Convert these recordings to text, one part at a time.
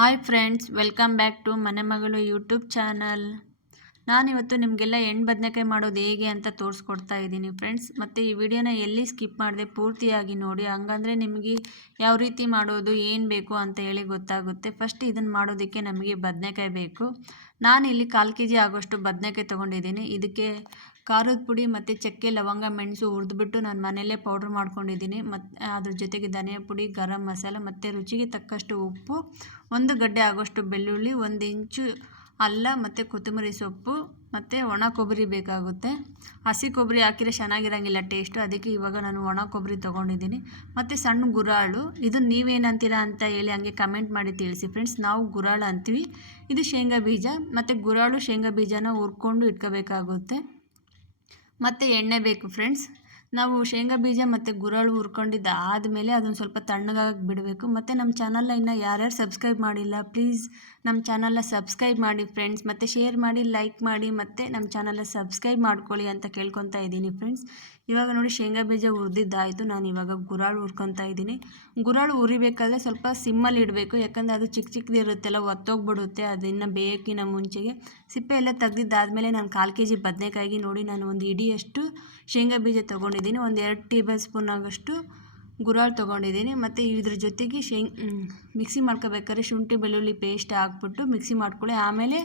Hi friends, welcome back to ಮನೆ ಮಗಳು YouTube channel. ನಾನಿವತ್ತು ನಿಮಗೆಲ್ಲ ಎಣ್ಣೆ ಬದನೆಕಾಯಿ ಮಾಡೋದು ಹೇಗೆ ಅಂತ ತೋರಿಸ್ಕೊಡ್ತಾ ಇದ್ದೀನಿ ಫ್ರೆಂಡ್ಸ್. ಮತ್ತು ಈ ವಿಡಿಯೋನ ಎಲ್ಲಿ ಸ್ಕಿಪ್ ಮಾಡಿದೆ ಪೂರ್ತಿಯಾಗಿ ನೋಡಿ, ಹಂಗಂದರೆ ನಿಮಗೆ ಯಾವ ರೀತಿ ಮಾಡೋದು, ಏನು ಬೇಕು ಅಂತ ಹೇಳಿ ಗೊತ್ತಾಗುತ್ತೆ. ಫಸ್ಟ್ ಇದನ್ನು ಮಾಡೋದಕ್ಕೆ ನಮಗೆ ಬದನೆಕಾಯಿ ಬೇಕು. ನಾನಿಲ್ಲಿ 1/4 kg ಆಗೋಷ್ಟು ಬದನೆಕಾಯಿ ತೊಗೊಂಡಿದ್ದೀನಿ. ಇದಕ್ಕೆ ಖಾರದ ಪುಡಿ ಮತ್ತು ಚಕ್ಕೆ, ಲವಂಗ, ಮೆಣಸು ಹುರಿದ್ಬಿಟ್ಟು ನಾನು ಮನೆಯಲ್ಲೇ ಪೌಡ್ರ್ ಮಾಡ್ಕೊಂಡಿದ್ದೀನಿ. ಮತ್ತು ಅದ್ರ ಜೊತೆಗೆ ಧನಿಯಾ ಪುಡಿ, ಗರಂ ಮಸಾಲ ಮತ್ತು ರುಚಿಗೆ ತಕ್ಕಷ್ಟು ಉಪ್ಪು, 1 ಗಡ್ಡೆ ಆಗೋಷ್ಟು ಬೆಳ್ಳುಳ್ಳಿ, 1 ಇಂಚು ಅಲ್ಲ ಮತ್ತು ಕೊತ್ತಂಬರಿ ಸೊಪ್ಪು ಮತ್ತು ಒಣ ಕೊಬ್ಬರಿ ಬೇಕಾಗುತ್ತೆ. ಹಸಿ ಕೊಬ್ಬರಿ ಹಾಕಿದರೆ ಚೆನ್ನಾಗಿರೋಂಗಿಲ್ಲ ಟೇಸ್ಟು, ಅದಕ್ಕೆ ಇವಾಗ ನಾನು ಒಣ ಕೊಬ್ಬರಿ ತೊಗೊಂಡಿದ್ದೀನಿ. ಮತ್ತು ಸಣ್ಣ ಗುರಾಳು, ಇದು ನೀವೇನಂತೀರಾ ಅಂತ ಹೇಳಿ ಹಂಗೆ ಕಮೆಂಟ್ ಮಾಡಿ ತಿಳಿಸಿ ಫ್ರೆಂಡ್ಸ್. ನಾವು ಗುರಾಳು ಅಂತೀವಿ. ಇದು ಶೇಂಗಾ ಬೀಜ ಮತ್ತು ಗುರಾಳು ಶೇಂಗಾ ಬೀಜನ ಹುರ್ಕೊಂಡು ಇಟ್ಕೋಬೇಕಾಗುತ್ತೆ. ಮತ್ತು ಎಣ್ಣೆ ಬೇಕು ಫ್ರೆಂಡ್ಸ್. ನಾವು ಶೇಂಗಾ ಬೀಜ ಮತ್ತು ಗುರಾಳು ಹುರ್ಕೊಂಡಿದ್ದು ಆದಮೇಲೆ ಅದನ್ನು ಸ್ವಲ್ಪ ತಣ್ಣಗಾಗಿ ಬಿಡಬೇಕು. ಮತ್ತು ನಮ್ಮ ಚಾನಲ್ನ ಇನ್ನೂ ಯಾರ್ಯಾರು ಸಬ್ಸ್ಕ್ರೈಬ್ ಮಾಡಿಲ್ಲ, ಪ್ಲೀಸ್ ನಮ್ಮ ಚಾನಲ್ನ ಸಬ್ಸ್ಕ್ರೈಬ್ ಮಾಡಿ ಫ್ರೆಂಡ್ಸ್. ಮತ್ತು ಶೇರ್ ಮಾಡಿ, ಲೈಕ್ ಮಾಡಿ, ಮತ್ತು ನಮ್ಮ ಚಾನಲ್ನ ಸಬ್ಸ್ಕ್ರೈಬ್ ಮಾಡ್ಕೊಳ್ಳಿ ಅಂತ ಕೇಳ್ಕೊತಾ ಇದ್ದೀನಿ ಫ್ರೆಂಡ್ಸ್. ಇವಾಗ ನೋಡಿ, ಶೇಂಗಾ ಬೀಜ ಹುರಿದಿದ್ದಾಯಿತು. ನಾನು ಇವಾಗ ಗುರಾಳು ಹುರ್ಕೊತಾ ಇದ್ದೀನಿ. ಗುರಾಳು ಹುರಿಬೇಕಾದ್ರೆ ಸ್ವಲ್ಪ ಸಿಮ್ಮಲ್ಲಿ ಇಡಬೇಕು, ಯಾಕಂದರೆ ಅದು ಚಿಕ್ಕ ಚಿಕ್ಕದಿರುತ್ತೆಲ್ಲ ಒತ್ತೋಗ್ಬಿಡುತ್ತೆ. ಅದನ್ನು ಬೇಯೋಕ್ಕಿಂತ ಮುಂಚೆಗೆ ಸಿಪ್ಪೆ ಎಲ್ಲ ತೆಗ್ದಿದ್ದಾದಮೇಲೆ ನಾನು 1/4 kg ಬದನೆಕಾಯಿಗೆ ನೋಡಿ, ನಾನು ಒಂದು ಇಡಿಯಷ್ಟು ಶೇಂಗಾ ಬೀಜ ತೊಗೊಂಡಿದ್ದೀನಿ, ಒಂದು 2 ಟೇಬಲ್ ಸ್ಪೂನ್ ಆಗೋಷ್ಟು ಗುರಾಳು ತೊಗೊಂಡಿದ್ದೀನಿ. ಮತ್ತು ಇದ್ರ ಜೊತೆಗೆ ಮಿಕ್ಸಿ ಮಾಡ್ಕೋಬೇಕಾದ್ರೆ ಶುಂಠಿ ಬೆಳ್ಳುಳ್ಳಿ ಪೇಸ್ಟ್ ಹಾಕ್ಬಿಟ್ಟು ಮಿಕ್ಸಿ ಮಾಡ್ಕೊಳ್ಳಿ. ಆಮೇಲೆ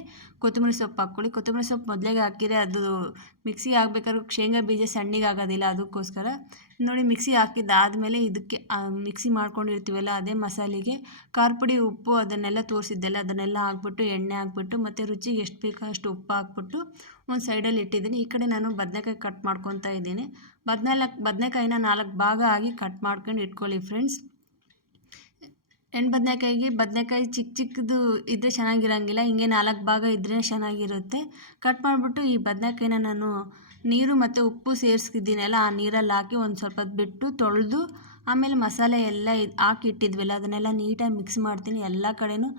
ಕೊತ್ತಂಬರಿ ಸೊಪ್ಪು ಹಾಕ್ಕೊಳ್ಳಿ. ಕೊತ್ತಂಬರಿ ಸೊಪ್ಪು ಮೊದಲಿಗೆ ಹಾಕಿದರೆ ಅದು ಮಿಕ್ಸಿಗೆ ಹಾಕ್ಬೇಕಾದ್ರೆ ಶೇಂಗಾ ಬೀಜ ಸಣ್ಣಗೆ ಆಗೋದಿಲ್ಲ, ಅದಕ್ಕೋಸ್ಕರ ನೋಡಿ ಮಿಕ್ಸಿ ಹಾಕಿದ್ದಾದಮೇಲೆ ಇದಕ್ಕೆ ಮಿಕ್ಸಿ ಮಾಡ್ಕೊಂಡಿರ್ತೀವಲ್ಲ ಅದೇ ಮಸಾಲೆಗೆ ಖಾರ ಪುಡಿ, ಉಪ್ಪು ಅದನ್ನೆಲ್ಲ ತೋರಿಸಿದ್ದೆಲ್ಲ ಅದನ್ನೆಲ್ಲ ಹಾಕ್ಬಿಟ್ಟು, ಎಣ್ಣೆ ಹಾಕ್ಬಿಟ್ಟು, ಮತ್ತು ರುಚಿಗೆ ಎಷ್ಟು ಬೇಕೋ ಅಷ್ಟು ಉಪ್ಪು ಹಾಕ್ಬಿಟ್ಟು ಒಂದು ಸೈಡಲ್ಲಿ ಇಟ್ಟಿದ್ದೀನಿ. ಈ ಕಡೆ ನಾನು ಬದನೆಕಾಯಿ ಕಟ್ ಮಾಡ್ಕೊತಾ ಇದ್ದೀನಿ. ಬದನೆಕಾಯಿನ 4 ಭಾಗ ಆಗಿ ಕಟ್ ಮಾಡ್ಕೊಂಡು ಇಟ್ಕೊಳ್ಳಿ ಫ್ರೆಂಡ್ಸ್. ಎಣ್ಣೆ ಬದನೆಕಾಯಿ ಚಿಕ್ಕ ಚಿಕ್ಕದು ಇದ್ದರೆ ಚೆನ್ನಾಗಿರೋಂಗಿಲ್ಲ, ಹಿಂಗೆ 4 ಭಾಗ ಇದ್ದರೆ ಚೆನ್ನಾಗಿರುತ್ತೆ. ಕಟ್ ಮಾಡಿಬಿಟ್ಟು ಈ ಬದನೆಕಾಯಿನ ನಾನು ನೀರು ಮತ್ತು ಉಪ್ಪು ಸೇರಿಸಿದ್ದೀನಲ್ಲ, ಆ ನೀರಲ್ಲಿ ಹಾಕಿ ಒಂದು ಸ್ವಲ್ಪ ಬಿಟ್ಟು ತೊಳೆದು, ಆಮೇಲೆ ಮಸಾಲೆ ಎಲ್ಲ ಹಾಕಿ ಇಟ್ಟಿದ್ವಲ್ಲ ಅದನ್ನೆಲ್ಲ ನೀಟಾಗಿ ಮಿಕ್ಸ್ ಮಾಡ್ತೀನಿ. ಎಲ್ಲ ಕಡೆನೂ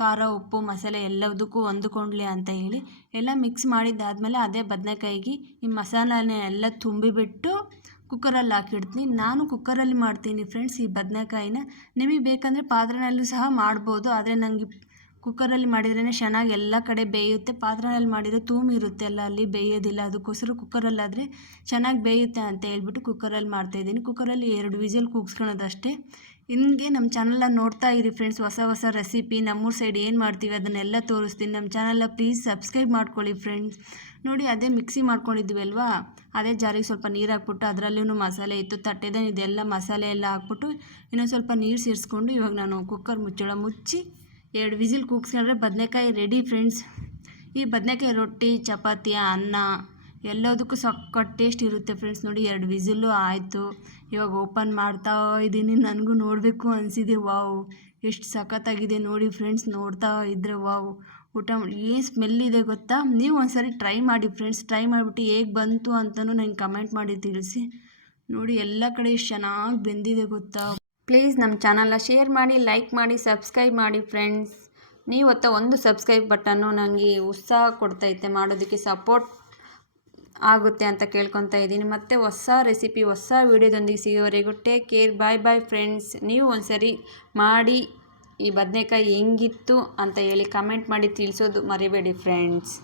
ಖಾರ, ಉಪ್ಪು, ಮಸಾಲೆ ಎಲ್ಲದಕ್ಕೂ ಹೊಂದ್ಕೊಳ್ಳಿ ಅಂತ ಹೇಳಿ ಎಲ್ಲ ಮಿಕ್ಸ್ ಮಾಡಿದ್ದಾದಮೇಲೆ ಅದೇ ಬದನೆಕಾಯಿಗೆ ಈ ಮಸಾಲೆನ ಎಲ್ಲ ತುಂಬಿಬಿಟ್ಟು ಕುಕ್ಕರಲ್ಲಿ ಹಾಕಿಡ್ತೀನಿ. ನಾನು ಕುಕ್ಕರಲ್ಲಿ ಮಾಡ್ತೀನಿ ಫ್ರೆಂಡ್ಸ್ ಈ ಬದನೆಕಾಯಿನ. ನಿಮಗೆ ಬೇಕಂದರೆ ಪಾತ್ರೆನಲ್ಲೂ ಸಹ ಮಾಡ್ಬೋದು, ಆದರೆ ನನಗೆ ಕುಕ್ಕರಲ್ಲಿ ಮಾಡಿದ್ರೇ ಚೆನ್ನಾಗಿ ಎಲ್ಲ ಕಡೆ ಬೇಯುತ್ತೆ. ಪಾತ್ರೆನಲ್ಲಿ ಮಾಡಿದರೆ ತೂಮಿರುತ್ತೆ ಅಲ್ಲ, ಅಲ್ಲಿ ಬೇಯೋದಿಲ್ಲ. ಅದಕ್ಕೋಸ್ಕರ ಕುಕ್ಕರಲ್ಲಾದರೆ ಚೆನ್ನಾಗಿ ಬೇಯುತ್ತೆ ಅಂತ ಹೇಳ್ಬಿಟ್ಟು ಕುಕ್ಕರಲ್ಲಿ ಮಾಡ್ತಾಯಿದ್ದೀನಿ. ಕುಕ್ಕರಲ್ಲಿ 2 ವಿಸಿಲ್ ಕೂಗಿಸ್ಕೊಳ್ಳೋದಷ್ಟೇ. ಹಿಂಗೆ ನಮ್ಮ ಚಾನಲ್ನ ನೋಡ್ತಾ ಇರಿ ಫ್ರೆಂಡ್ಸ್. ಹೊಸ ರೆಸಿಪಿ ನಮ್ಮೂರ ಸೈಡ್ ಏನು ಮಾಡ್ತೀವಿ ಅದನ್ನೆಲ್ಲ ತೋರಿಸ್ತೀನಿ. ನಮ್ಮ ಚಾನಲ್ನ ಪ್ಲೀಸ್ ಸಬ್ಸ್ಕ್ರೈಬ್ ಮಾಡ್ಕೊಳ್ಳಿ ಫ್ರೆಂಡ್ಸ್. ನೋಡಿ, ಅದೇ ಮಿಕ್ಸಿ ಮಾಡ್ಕೊಂಡಿದ್ವಿ ಅಲ್ವಾ, ಅದೇ ಜಾರಿಗೆ ಸ್ವಲ್ಪ ನೀರು ಹಾಕ್ಬಿಟ್ಟು, ಅದರಲ್ಲೂ ಮಸಾಲೆ ಇತ್ತು, ತಟ್ಟೆದ ಇದೆಲ್ಲ ಮಸಾಲೆ ಎಲ್ಲ ಹಾಕ್ಬಿಟ್ಟು ಇನ್ನೊಂದು ಸ್ವಲ್ಪ ನೀರು ಸೇರಿಸ್ಕೊಂಡು ಇವಾಗ ನಾನು ಕುಕ್ಕರ್ ಮುಚ್ಚಳ ಮುಚ್ಚಿ 2 ವಿಸಿಲ್ ಕೂಗಿಸ್ಕೊಂಡ್ರೆ ಬದನೆಕಾಯಿ ರೆಡಿ ಫ್ರೆಂಡ್ಸ್. ಈ ಬದನೆಕಾಯಿ ರೊಟ್ಟಿ, ಚಪಾತಿ, ಅನ್ನ ಎಲ್ಲದಕ್ಕೂ ಸಖತ್ ಟೇಸ್ಟ್ ಇರುತ್ತೆ ಫ್ರೆಂಡ್ಸ್. ನೋಡಿ, 2 ವಿಸಿಲ್ಲು ಆಯಿತು. ಇವಾಗ ಓಪನ್ ಮಾಡ್ತಾ ಇದ್ದೀನಿ. ನನಗೂ ನೋಡಬೇಕು ಅನಿಸಿದೆ. ವಾವ್, ಎಷ್ಟು ಸಖತ್ತಾಗಿದೆ ನೋಡಿ ಫ್ರೆಂಡ್ಸ್. ನೋಡ್ತಾ ಇದ್ದರೆ ವಾವ್, ಊಟ ಏನು ಸ್ಮೆಲ್ ಇದೆ ಗೊತ್ತಾ. ನೀವು ಒಂದ್ಸರಿ ಟ್ರೈ ಮಾಡಿ ಫ್ರೆಂಡ್ಸ್. ಟ್ರೈ ಮಾಡಿಬಿಟ್ಟು ಹೇಗೆ ಬಂತು ಅಂತಲೂ ನನಗೆ ಕಮೆಂಟ್ ಮಾಡಿ ತಿಳಿಸಿ. ನೋಡಿ, ಎಲ್ಲ ಕಡೆ ಎಷ್ಟು ಚೆನ್ನಾಗಿ ಬೆಂದಿದೆ ಗೊತ್ತಾ. ಪ್ಲೀಸ್ ನಮ್ಮ ಚಾನಲ್ನ ಶೇರ್ ಮಾಡಿ, ಲೈಕ್ ಮಾಡಿ, ಸಬ್ಸ್ಕ್ರೈಬ್ ಮಾಡಿ ಫ್ರೆಂಡ್ಸ್. ನೀವು ಒಂದು ಸಬ್ಸ್ಕ್ರೈಬ್ ಬಟನ್ನು ನನಗೆ ಉತ್ಸಾಹ ಕೊಡ್ತೈತೆ, ಮಾಡೋದಕ್ಕೆ ಸಪೋರ್ಟ್ ಆಗುತ್ತೆ ಅಂತ ಕೇಳ್ಕೊತಾ ಇದ್ದೀನಿ. ಮತ್ತು ಹೊಸ ರೆಸಿಪಿ, ಹೊಸ ವೀಡಿಯೋದೊಂದಿಗೆ ಸಿಗೋವರೆಗೂ ಟೇಕ್ ಕೇರ್, ಬಾಯ್ ಫ್ರೆಂಡ್ಸ್. ನೀವು ಒಂದ್ಸರಿ ಮಾಡಿ ಈ ಬದನೆಕಾಯಿ ಹೆಂಗಿತ್ತು ಅಂತ ಹೇಳಿ ಕಮೆಂಟ್ ಮಾಡಿ ತಿಳಿಸೋದು ಮರಿಬೇಡಿ ಫ್ರೆಂಡ್ಸ್.